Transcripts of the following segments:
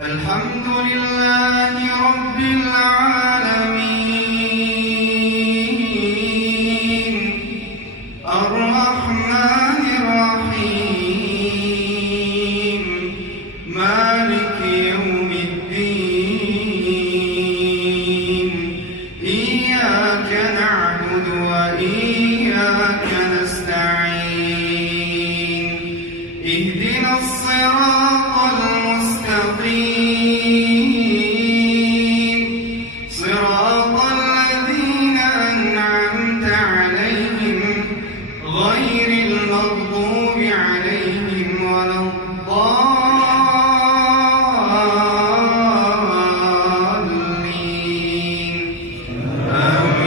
الحمد لله رب العالمين الرحمن الرحيم مالك يوم الدين إياك نعبد وإياك نستعين اهدنا الصراط المستقيم صراط الذين أنعمت عليهم غير المغضوب عليهم ولا الضالين آمين.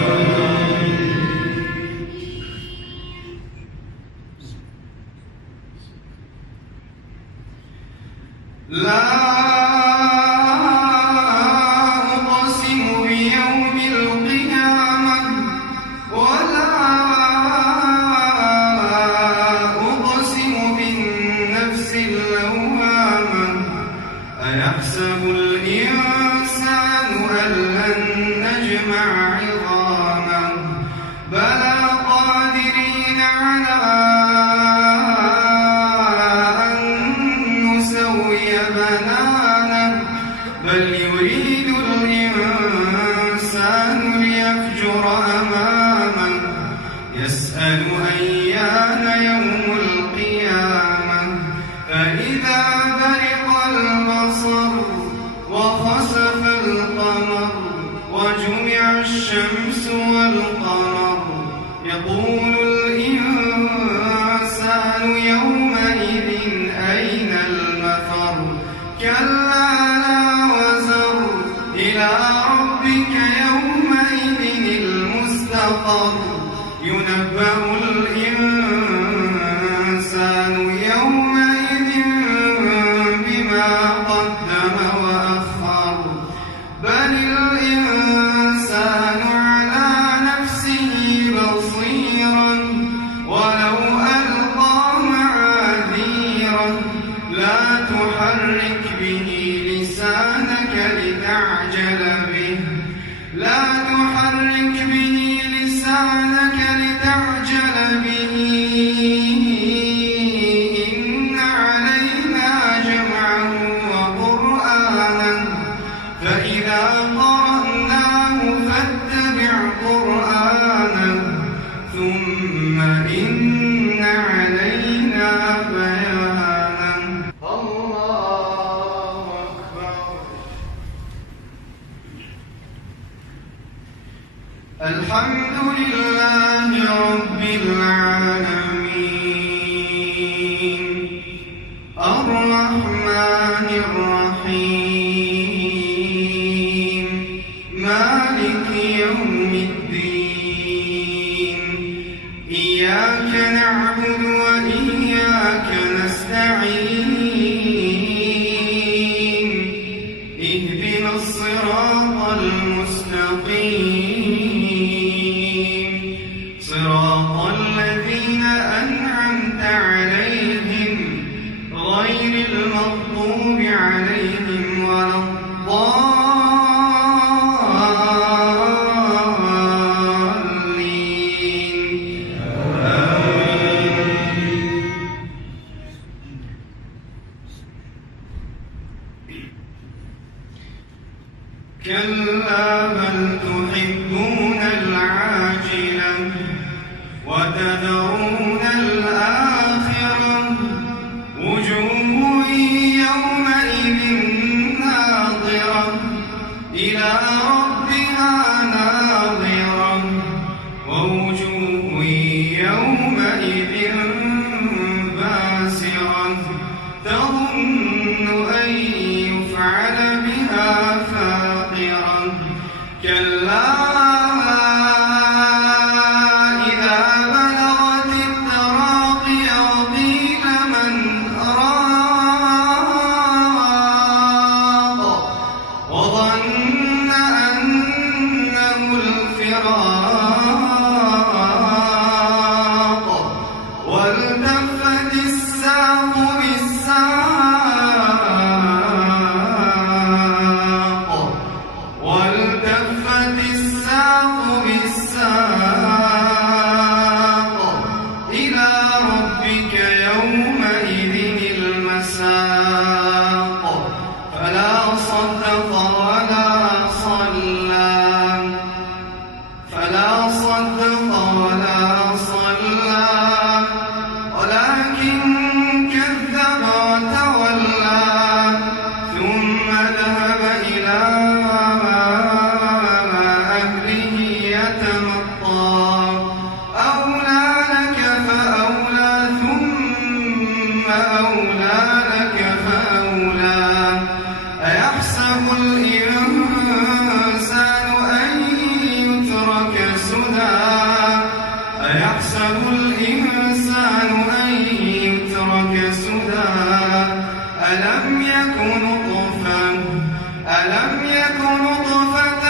لا أقسم بيوم القيامة ولا أقسم بالنفس اللوامة أيحسب الإنسان أن لن نجمع عظامه بلى قادرين على أن نسوي بنانه بل يريد الإنسان ليفجر أمامه يسأل أيان يوم القيامة فإذا برق البصر وخسف القمر وجمع الشمس والقمر يقول الإنسان يومئذ أين المفر كلا لا وزر إلى ربك يومئذ المستقر ينبأ الإنسان يومئذ بما قدم وأخر بل الإنسان على نفسه بصيرا ولو ألقى معاذيره لا تحرك به لسانك لتعجل به لا تحرك به لسانك لتعجل به إن علينا جمعه وقرآنه فإذا قرأناه فاتبع قرآنه ثم إن علينا بيانه الله أكبر. الحمد لله رب العالمين الرحمن الرحيم مالك يوم الدين إياك نعبد وإياك نستعين اهدنا الصراط المستقيم صراط الذين أنعمت عليهم غير المغضوب عليهم ولا الضالين آمين. كلا بل تحبون العاجلة وتذرون الآخرة وجوه يومئذ ناظرة إلى ربها ناظرة ووجوه يومئذ باسرة تظن أن يفعل بها فاقرة كلا إذا بلغت التراقي وقيل من راق وظن أن الساق فلا صدق ولا صلى ولكن كذب وتولى ثم ذهب إلى أهله يتمطى أولى لك فأولى ثم أولى لك فأولى أيحسب الإنسان أن يترك سدى ألم يك نطفة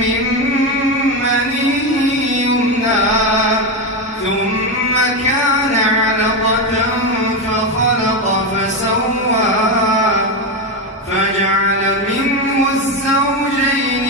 من مني يمنى ثم كان علقة فخلق فسوى فجعل منه الزوجين